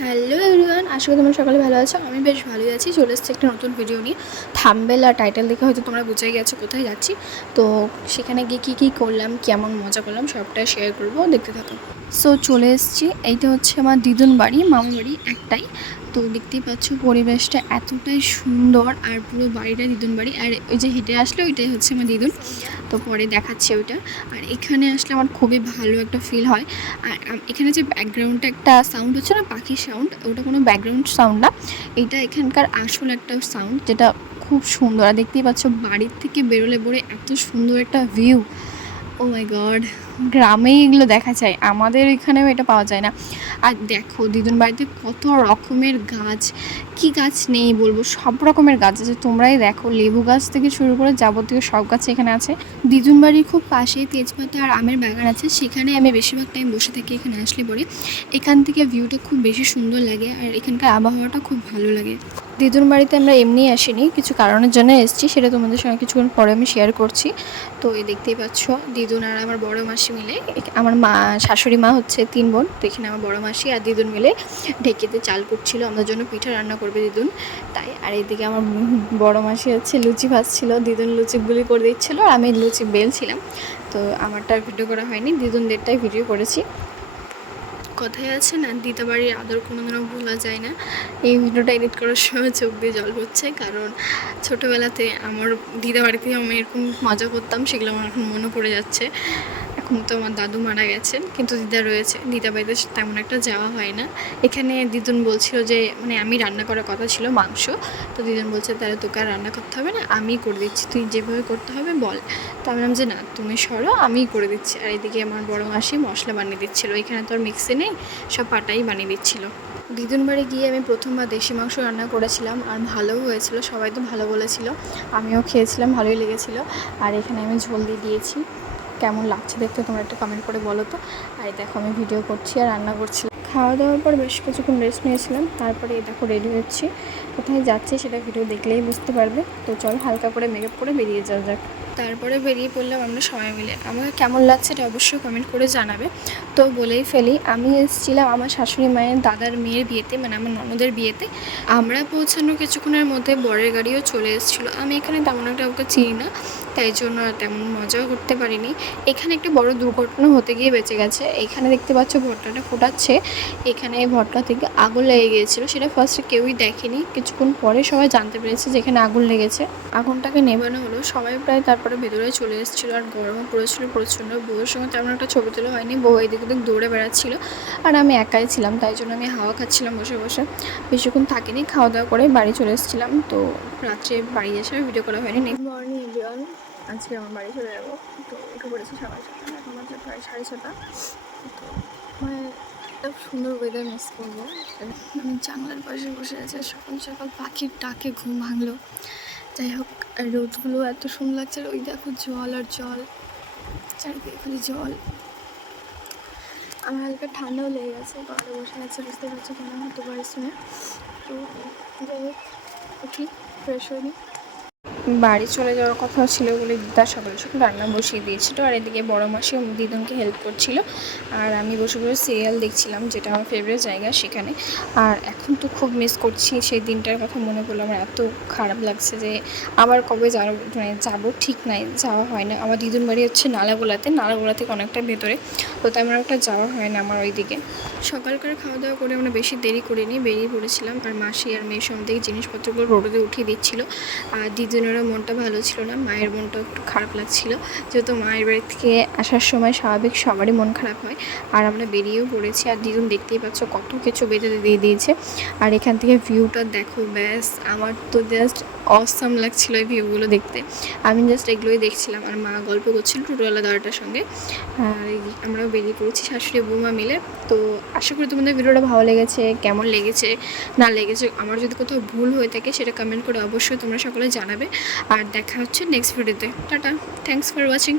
Hello everyone, আশা করি তোমরা সকালে ভালো আছো। আমি বেশ ভালোই আছি। চলে এসেছি একটা নতুন ভিডিও নিয়ে। থাম্বনেল আর টাইটেল দেখে হয়তো তোমরা বুঝে গেছো কোথায় যাচ্ছি। তো সেখানে গিয়ে কী করলাম, কেমন মজা করলাম সবটা শেয়ার করবো, দেখতে থাকো। সো চলে এসেছি, এইটা হচ্ছে আমার দিদুন বাড়ি, মামা বাড়ি একটাই। তো দেখতেই পাচ্ছ পরিবেশটা এতটাই সুন্দর, আর পুরো বাড়িটা দিদুন বাড়ি। আর ওই যে হেঁটে আসলে ওইটাই হচ্ছে আমার দিদুন। তো পরে দেখাচ্ছে ওইটা। আর এখানে আসলে আমার খুবই ভালো একটা ফিল হয়। আর এখানে যে ব্যাকগ্রাউন্ডটা একটা সাউন্ড হচ্ছে না, পাখির সাউন্ড, ওটা কোনো ব্যাকগ্রাউন্ড সাউন্ড না, এইটা এখানকার আসল একটা সাউন্ড, যেটা খুব সুন্দর। আর দেখতেই পাচ্ছ বাড়ির থেকে বেরোলে পরে এত সুন্দর একটা ভিউ। ও মাই গড, গ্রামেই এগুলো দেখা যায়, আমাদের এখানেও এটা পাওয়া যায় না। আর দেখো দিদুন বাড়িতে কত রকমের গাছ, কি গাছ নেই বলবো, সব রকমের গাছ আছে। তোমরাই দেখো, লেবু গাছ থেকে শুরু করে যাবতীয় সব গাছ এখানে আছে। দিদুন বাড়ির খুব পাশেই তেজপাতা আর আমের বাগান আছে, সেখানে আমি বেশিরভাগ টাইম বসে থাকি এখানে আসলে পরে। এখান থেকে ভিউটা খুব বেশি সুন্দর লাগে, আর এখানকার আবহাওয়াটা খুব ভালো লাগে। দিদুন বাড়িতে আমরা এমনি আসিনি, কিছু কারণের জন্য এসেছি, সেটা তোমাদের সঙ্গে কিছুক্ষণ পরে আমি শেয়ার করছি। তো এই দেখতেই পাচ্ছ দিদুন আর আমার বড় মাসি মিলে, আমার মা শাশুড়ি মা হচ্ছে 3 বোন, তো এখানে আমার বড় মাসি আর দিদুন মিলে ঢেকিতে চাল কুটছিল, আমাদের জন্য পিঠা রান্না করবে দিদুন, তাই। আর এইদিকে আমার বড় মাসি হচ্ছে লুচি ভাজছিল, দিদুন লুচি গুলি করে দিচ্ছিলো, আর আমি লুচি বেলছিলাম। তো আমারটা ভিডিও করা হয়নি, দিদুনদেরটাই ভিডিও করেছি। কথায় আছে না, দিদা বাড়ির আদর কোনোদিনও ভোলা যায় না। এই ভিডিওটা এডিট করার সময় চোখ দিয়ে জল পড়ছে, কারণ ছোটোবেলাতে আমার দিদা বাড়িতে আমি এরকম মজা করতাম, সেগুলো আমার এখন মনে পড়ে যাচ্ছে। এখন তো আমার দাদু মারা গেছেন, কিন্তু দিদা রয়েছে, দিদা বাড়িতে তেমন একটা যাওয়া হয় না। এখানে দিদুন বলছিল যে, মানে আমি রান্না করার কথা ছিল মাংস, তো দিদুন বলছে তাহলে তোকে আর রান্না করতে হবে না, আমিই করে দিচ্ছি, তুই যেভাবে করতে হবে বল। তো আমি বললাম যে না, তুমি সরো, আমিই করে দিচ্ছি। আর এদিকে আমার বড় মাসি মশলা বানিয়ে দিচ্ছিলো, এখানে তো আর মিক্সি নেই, সব পাটাই বানিয়ে দিচ্ছিলো। দিদুন বাড়ি গিয়ে আমি প্রথমবার দেশি মাংস রান্না করেছিলাম, আর ভালোও হয়েছিল, সবাই তো ভালো বলেছিল, আমিও খেয়েছিলাম, ভালোই লেগেছিলো। আর এখানে আমি ঝোল দিয়ে দিয়েছি, কেমন লাগছে দেখতে তোমরা একটা কমেন্ট করে বলো তো। আর দেখো আমি ভিডিও করছি আর রান্না করছি। খাওয়া দাওয়ার পর বেশ কিছুক্ষণ রেস্ট নিয়েছিলাম, তারপরে এই দেখো রেডি হচ্ছি, কোথায় যাচ্ছি সেটা ভিডিও দেখলেই বুঝতে পারবে। তো চল হালকা করে মেকআপ করে বেরিয়ে যাওয়া যাক। তারপরে বেরিয়ে পড়লাম আমরা সবাই মিলে। আমাকে কেমন লাগছে এটা অবশ্যই কমেন্ট করে জানাবে। তো বলেই ফেলি, আমি এসেছিলাম আমার শাশুড়ি মায়ের দাদার মেয়ের বিয়েতে, মানে আমার ননদের বিয়েতে। আমরা পৌঁছানো কিছুক্ষণের মধ্যে বরের গাড়িও চলে এসেছিলো। আমি এখানে তেমন একটা ওকে চিনি না, তাই জন্য আর তেমন মজাও করতে পারিনি। এখানে একটা বড় দুর্ঘটনা হতে গিয়ে বেঁচে গেছে। এখানে দেখতে পাচ্ছ ভট্টাটা ফোটাচ্ছে, এখানে ভট্টা থেকে আগুন লেগে গিয়েছিলো, সেটা ফার্স্টে কেউই দেখেনি, কিছুক্ষণ পরে সবাই জানতে পেরেছে যে এখানে আগুন লেগেছে। আগুনটাকে নেভানো হলো, সবাই প্রায় তারপরে ভেতরে চলে এসেছিলো। আর গরমও পড়েছিল প্রচণ্ড। বউয়ের সঙ্গে তেমন একটা ছবি তোলা হয়নি, বউ এদিক ওদিক দৌড়ে বেড়াচ্ছিলো, আর আমি একাই ছিলাম, তাই জন্য আমি হাওয়া খাচ্ছিলাম বসে বসে। বেশিক্ষণ থাকিনি, খাওয়া দাওয়া করে বাড়ি চলে এসেছিলাম। তো রাত্রে বাড়ি এসে ভিডিও করা হয়নি। নেক্সট মর্নিং এভরিওয়ান, আজকে আমার বাড়ি চলে যাবো। তো উঠে পড়েছি সকাল সকাল, এখন হচ্ছে প্রায় 6:30। তো মানে একটা সুন্দর ওয়েদার মিস করবো। আমি জানলার পাশে বসে আছে, সকাল সকাল পাখির ডাকে ঘুম ভাঙলো। যাই হোক, আর রোদগুলো এত সুন্দর লাগছে, ওই দেখো জল আর জল, চারিদিকে খালি জল। আমার হালকা ঠান্ডাও লেগে গেছে, ঘরে বসে আছে, বুঝতে পারছি কেমন হতে পারছি না। তো যাই হোক, উঠি, ফ্রেশ হয়ে নিই। বাড়ি চলে যাওয়ার কথা ছিল বলে দিদা সকাল সকাল রান্না বসিয়ে দিয়েছিল, আর এদিকে বড় মাসি দিদুনকে হেল্প করছিল, আর আমি বসে বসে সিরিয়াল দেখছিলাম, যেটা আমার ফেভারিট জায়গা সেখানে। আর এখন তো খুব মিস করছি, সেই দিনটার কথা মনে পড়লো আমার এত খারাপ লাগছে যে আবার কবে যাবো ঠিক নাই, যাওয়া হয় না। আমার দিদুন বাড়ি হচ্ছে নালাগোলা থেকে অনেকটা ভেতরে, তো তেমন একটা যাওয়া হয় না আমার ওইদিকে। সকালকার খাওয়া দাওয়া করে আমরা বেশি দেরি করিনি, বেরিয়ে পড়েছিলাম। আর মাসি আর মেয়ের সব থেকে জিনিসপত্রগুলো রোডে উঠিয়ে দিচ্ছিল। আর দিদুনেরও মনটা ভালো ছিল না, মায়ের মনটা একটু খারাপ লাগছিল, যেহেতু মায়ের বাড়ি থেকে আসার সময় স্বাভাবিক সবারই মন খারাপ হয়। আর আমরা বেরিয়েও পড়েছি, আর দিদুন দেখতেই পাচ্ছ কত কিছু বেঁধে দিয়ে দিয়েছে। আর এখান থেকে ভিউটা দেখো, ব্যাস আমার তো জাস্ট অসাম লাগছিলো এই ভিউগুলো দেখতে। আমি জাস্ট এগুলোই দেখছিলাম, আর মা গল্প করছিল টোটোওয়ালা দাদাটার সঙ্গে। আর আমরাও বেরিয়ে পড়েছি শাশুড়ি বৌমা মিলে। তো আশা করি তোমাদের ভিডিওটা ভালো লেগেছে, কেমন লেগেছে না লেগেছে, আমার যদি কোথাও ভুল হয়ে থাকে সেটা কমেন্ট করে অবশ্যই তোমরা সকলে জানাবে। আর দেখা হচ্ছে নেক্সট ভিডিওতে। Tata, thanks for watching.